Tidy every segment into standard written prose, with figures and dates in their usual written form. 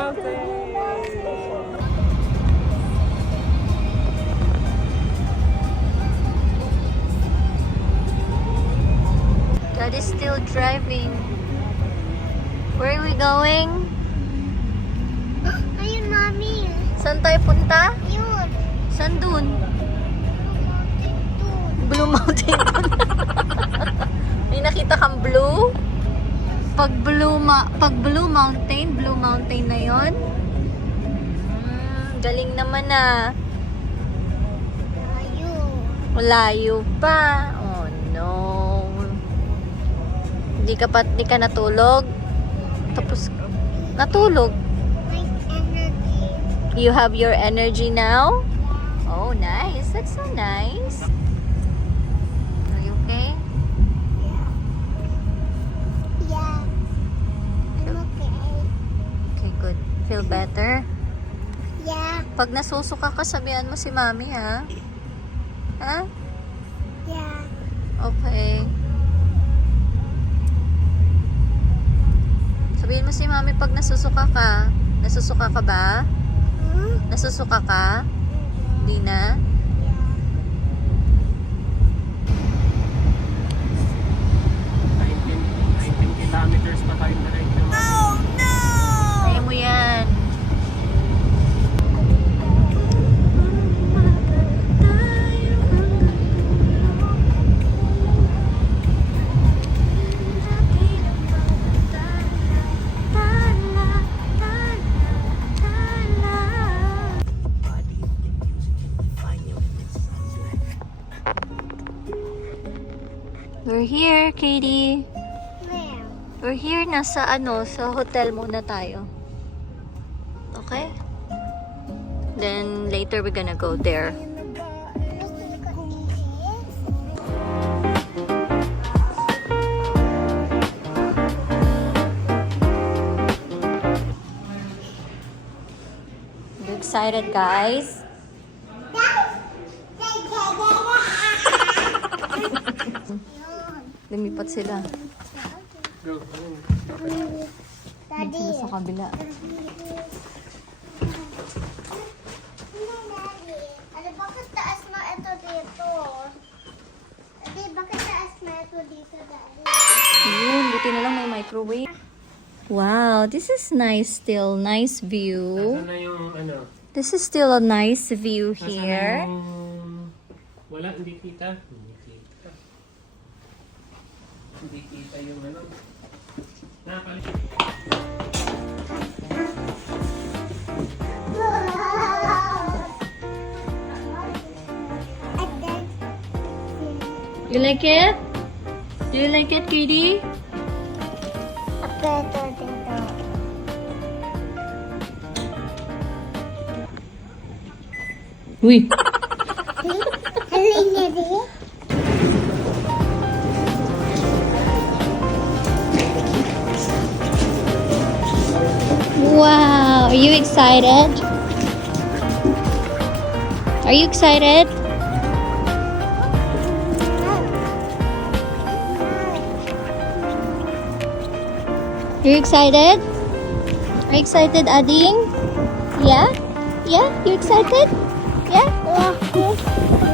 Mountain! Dad is still driving. Where are we going? Ayun, Mami. Saan tayo punta? Ayun. Saan dun? Blue Mountain dun. Blue Mountain. May nakita kang blue? Pag Blue Mountain na yon. Galing naman ah. Ayun. Malayo pa. Oh no. Di ka natulog? Tapos natulog. My energy. You have your energy now? Oh, nice. That's so nice. Are you okay? Yeah. I'm okay. Okay, good. Feel better? Yeah. Pag nasusuka ka, sabihan mo si Mami, ha? Ha? Yeah. Okay. Sabihin mo si Mami pag nasusuka ka. Nasusuka ka ba? Hmm? Nasusuka ka? Di na? 19 kilometers pa tayo diretso. Oh no! Kaya mo yan. We're here, Katie. Where? We're here, sa hotel muna tayo. Okay? Then later we're gonna go there. You excited, guys? Lumipat sila. Go. Daddy. Sila sa kabila. Ano, bakit taas na ito dito? Daddy, bakit taas na ito dito, Daddy? Yun, buti na lang may microwave. Wow, this is nice still. Nice view. Nasaan na yung ano? This is still a nice view Nasaan here. na yung... Wala, hindi kita. Hindi kita. Hindi kita yung ano. Nakakalit. You like it? Do you like it, Katie? Ito dito. Uy! Halin niya din. Wow! Are you excited? Are you excited? You're excited? Are you excited, Ading? Yeah? Yeah? You excited? Yeah?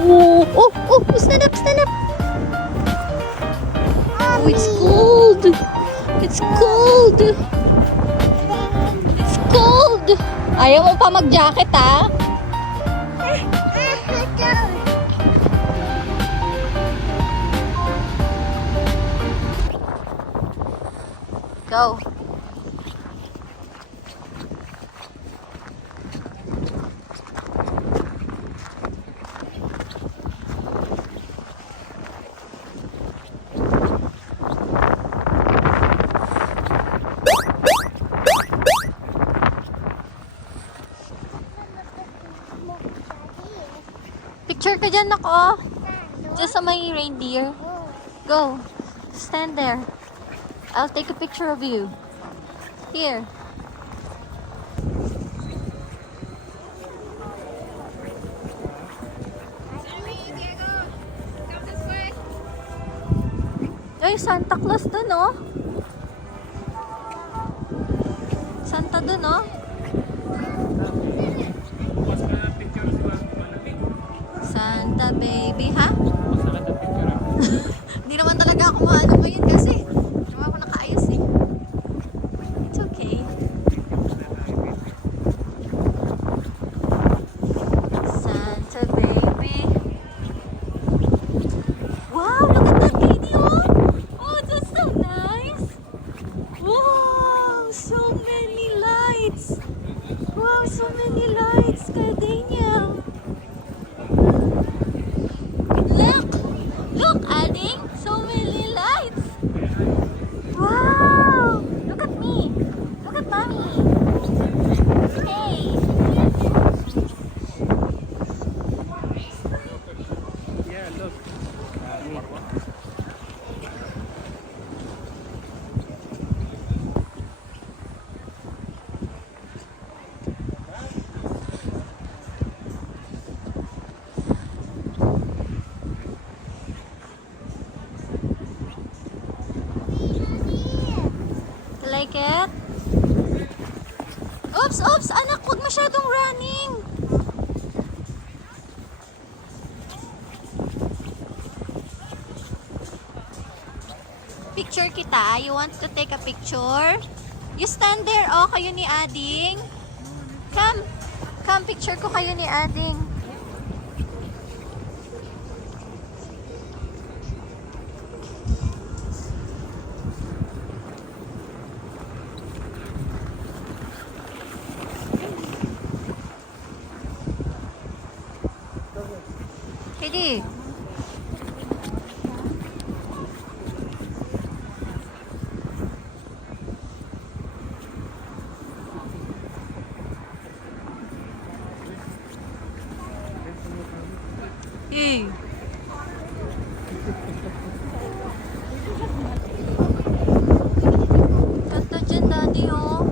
Oh, oh, oh, stand up, stand up. Oh, it's cold. It's cold. It's cold. Ayaw mo pa mag-jacket, ha? Go. Picture ka dyan, ako. Just sa may reindeer. Go. Stand there. I'll take a picture of you. Here. Ay, Santa Claus dun, oh. Santa dun, oh. baby, ha? Masakit ang picture ah. Hindi naman talaga ako maano ngayon kasi. Hindi naman ako nakaayos eh. It's okay. Santa baby. Wow, look at that lady, oh! Oh, that's so nice! Wow, so many lights! Wow, so many lights, Gardenia! Look! Look, Adding! So many lights! Wow! Look at me! Look at mommy! Hey! Yeah, look. You like it? Oops! Oops! Anak, huwag masyadong running! Picture kita? You want to take a picture? You stand there. Oh, kayo ni Ading. Come. Come, picture ko kayo ni Ading. Pwede. Hey. Ganda dyan, Daddy, oh.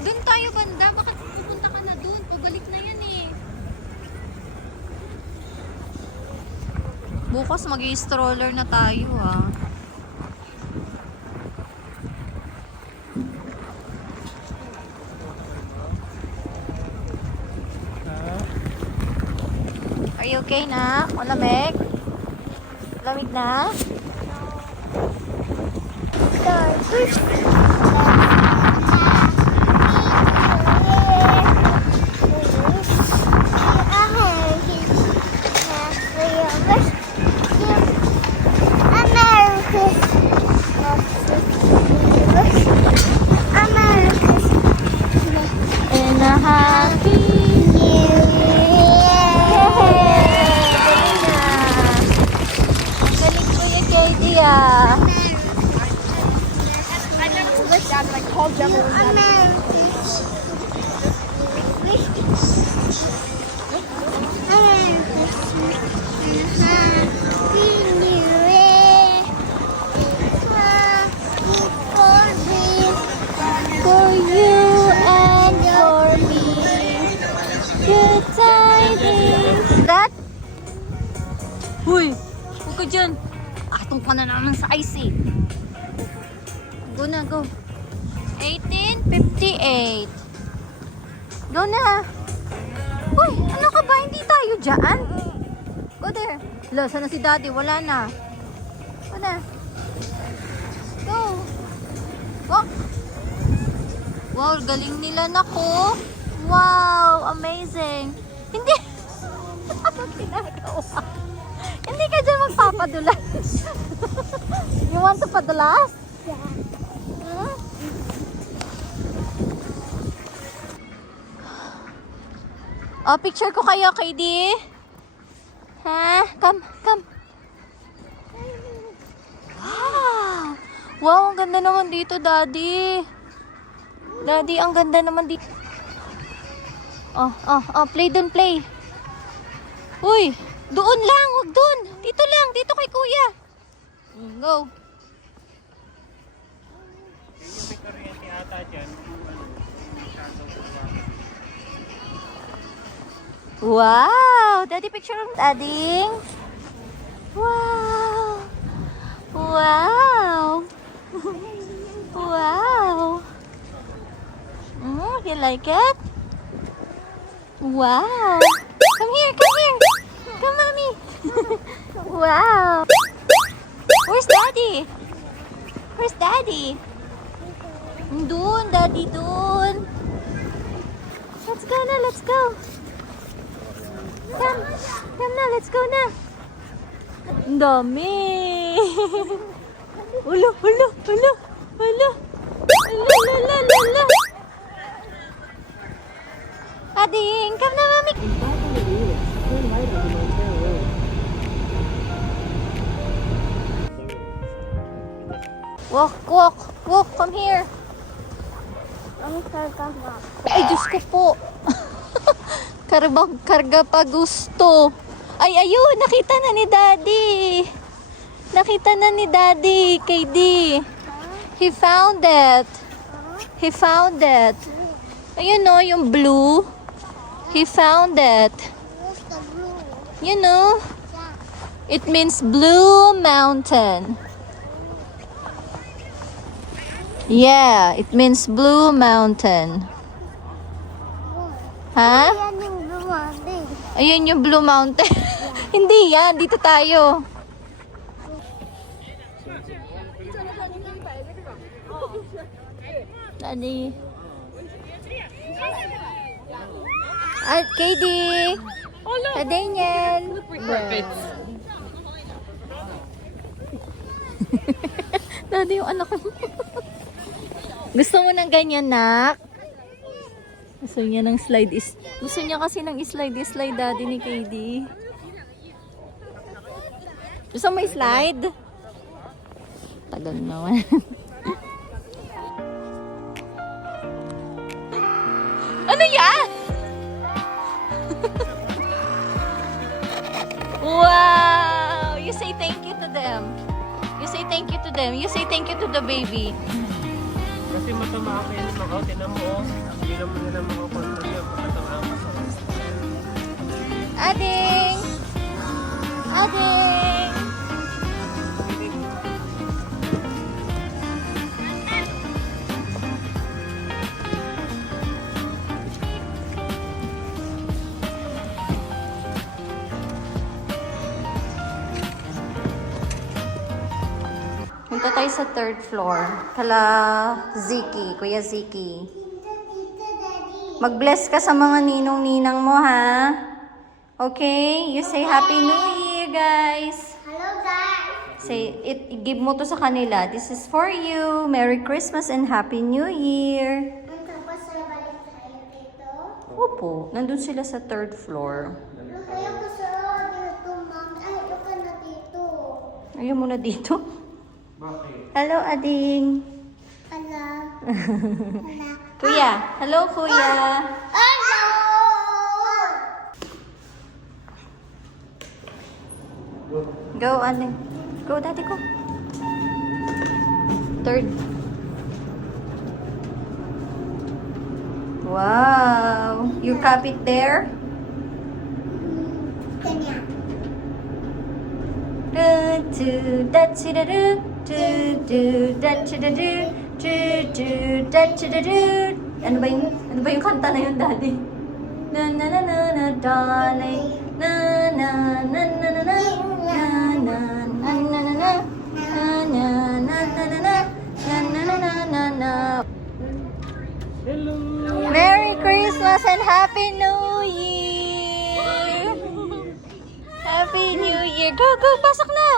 Doon tayo banda. Bakit pupunta ka na doon? Pabalik na yan eh. Bukas mag-i-stroller na tayo ah. Are you okay na? Malamig? Lamig na? And a happy new year! Galing ko yung Katie ah. For you and for me, good tidings. That? Huy, huwag ka dyan. Atong ka na naman sa ice eh. Go na, go. 18:58. Go na. Uy, ano ka ba? Hindi tayo dyan. Go there. Lo, sana si Daddy? Wala na. Go na. Go. Walk. Wow, galing nila nako. Wow, amazing. Hindi. Ano ginagawa? Hindi ka dyan magpapadulas. You want to padulas? Yeah. Hmm? Oh, picture ko kayo, KD. Ha? Come, come. Wow! Wow, ang ganda naman dito, Daddy. Daddy, ang ganda naman dito. Oh, play dun, play. Uy, doon lang, wag doon. Dito lang, dito kay Kuya. Go. Yung may kuryente ata dyan. Wow! Daddy, picture of Daddy. Wow! Wow! Wow! You like it? Wow! Come here, come here! Come, mommy! Wow! Where's Daddy? Where's Daddy? Doon, Daddy, doon. Let's go na, let's go. Come, come na, let's go na. Ang dami. Ulo, ulo, ulo, ulo. Ulo, ulo, ulo, ulo. Ading, come na, mami. Walk, walk, walk, come here. Ang karga mo. Ay, Diyos ko po. Karga pa gusto. Ay, ayun, nakita na ni Daddy. Nakita na ni Daddy, KD. He found it. He found it. Ayun no, yung blue. He found it. Where's the blue? You know, Yeah. it means Blue Mountain. Yeah, it means Blue Mountain. Ha? Yan yung blue mountain. Ayun yung Blue Mountain. Hindi yan, dito tayo. Daddy. At KD. At Daniel. Daddy, yung anak mo. Gusto mo ng ganyan, nak? Gusto niya ng slide is... Gusto niya kasi ng slide daddy ni KD. Gusto mo slide? Tagal naman. Ano yan? Wow! You say thank you to them. You say thank you to them. You say thank you to the baby. Kasi matama ako yung mga tinan mo. Hindi naman nila makakontrol yung matama ako sa Ading! Ading! Punta tayo sa third floor. Kala Ziki, Kuya Ziki. Tita, Daddy. Mag-bless ka sa mga ninong-ninang mo, ha? Okay? You say Happy New Year, guys. Hello, guys. Say, give mo to sa kanila. This is for you. Merry Christmas and Happy New Year. Ang tapos na balik tayo dito. Opo, nandun sila sa third floor. Kaya ko sa dito, ma'am. Ay, ito ka na dito. Ayaw mo na dito. Bakit? Hello, Ading. Hello. Hello. Kuya. Hello, Kuya. Hello. Go, Ading. Go, Daddy, go. Third. Wow. You cap it there? Ganyan. Ano ba yung kanta na yun, Daddy? Na na na na na darling, na na na na na na na na na na na na na na. Hello! Merry Christmas and Happy New Year! Happy New Year! Go, go! Pasok na!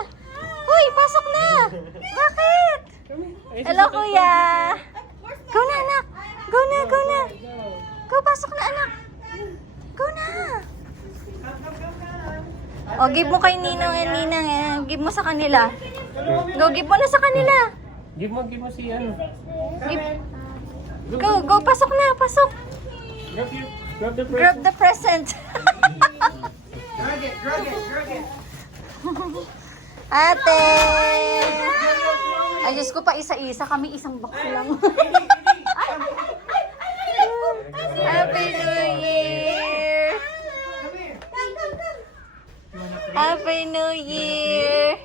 Uy, pasok na! Bakit? Hello, Kuya! Go na, anak! Go na, go na! Go, pasok na, anak! Go na! O, give mo kay Ninong and Ninang. Give mo sa kanila. Go, give mo na sa kanila. Give mo si ano. Give. Go, go, pasok na, pasok. Grab the Grab the present. Drag it. Ate! Ay, Diyos ko pa isa-isa. Kami isang box lang. Happy New Year! Happy New Year!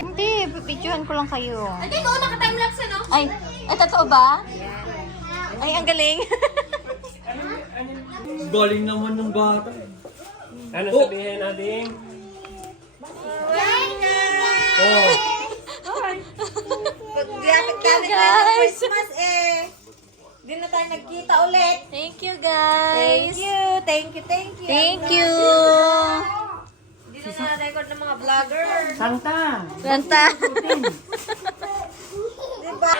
Hindi, pipidyohan ko lang kayo. Hindi ko, naka-timelapse no? Ay, totoo ba? Ay, ang galing. Galing naman ng bata. Ano sabihin natin? Oh. Pag-gamit-gamit na ng Christmas Hindi na tayo nagkita ulit. Thank you, guys. Thank you. Thank you. Hindi na na-record ng mga vlogger. Santa! Santa. Diba?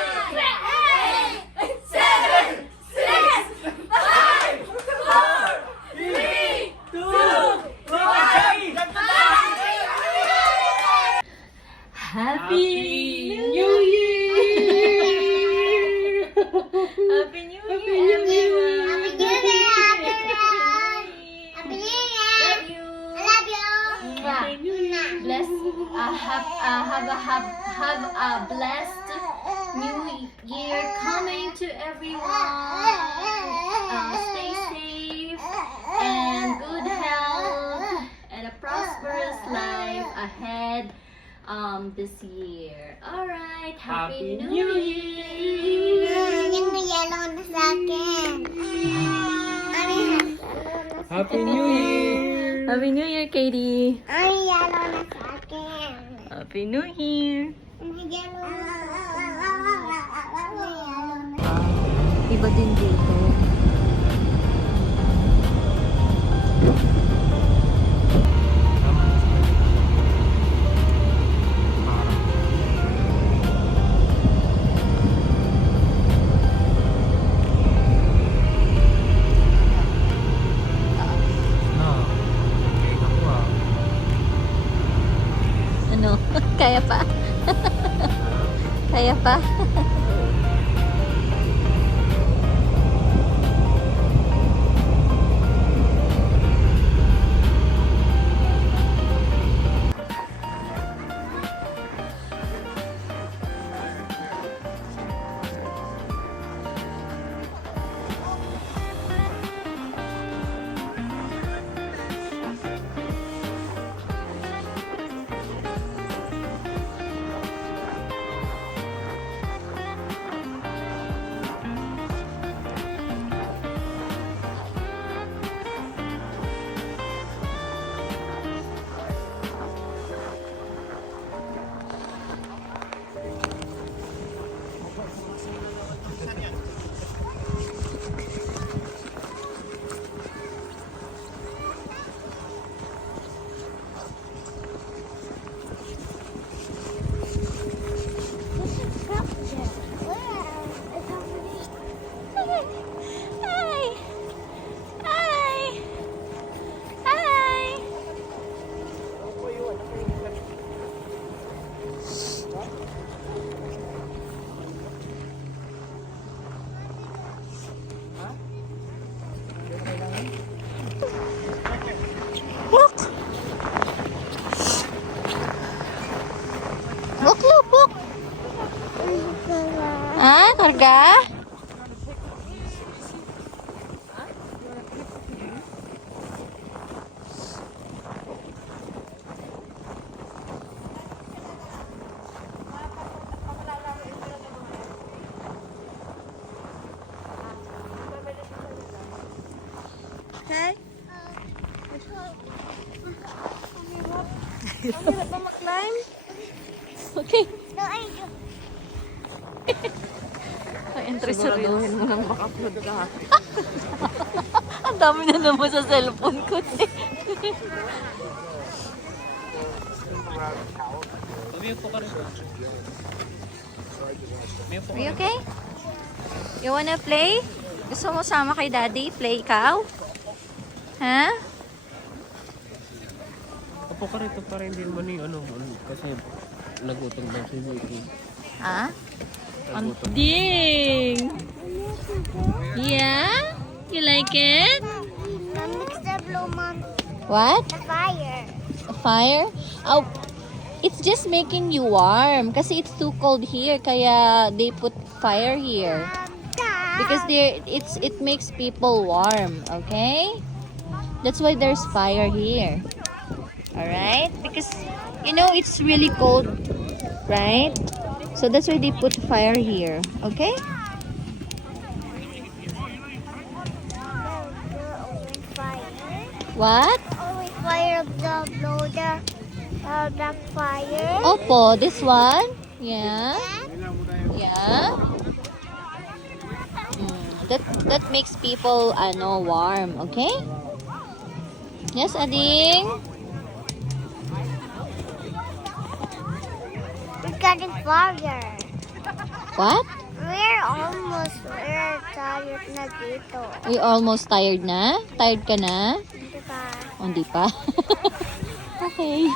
Happy New Year! Happy New Year, everyone! Bless, have a blessed New Year coming to everyone. Stay safe and good health and a prosperous life ahead this year. Alright, Happy New Year! Yung may yellow na sa akin. Happy New Year! Happy New Year, Katie! Ay, yellow na sa akin. Happy New Year! May yellow na. Iba din dito. Ano? Kaya pa? Kaya pa? Hi! Hi! Hi! Look! Look! Ah, karga? Okay. Ang hirap ba mag-climb? Okay. No, I do. Entry sa reels. Siguraduhin mo nang maka-upload ka. Ang dami na naman sa cellphone ko. Umiupo ka rin. Umiupo Are ka you rin. okay? You wanna play? Gusto mo sama kay daddy? Play ikaw? Ha? Upo ka rito para hindi naman yung ano. Kasi nagutom lang si Vicky. Ah? Ang ding! Yeah? You like it? Mix the blue, Mom. What? The fire. A fire? Oh, it's just making you warm. Kasi it's too cold here. Kaya they put fire here. Because it makes people warm. Okay? That's why there's fire here. Alright? Because, you know, it's really cold, right? So that's why they put fire here. Okay? What? Always fire the blow the fire. Opo, this one? Yeah. Yeah. That makes people warm, okay? Yes, Ading? We're getting fire. What? We're tired na dito. We almost tired na? Tired ka na? Diba? Oh, hindi pa. Okay.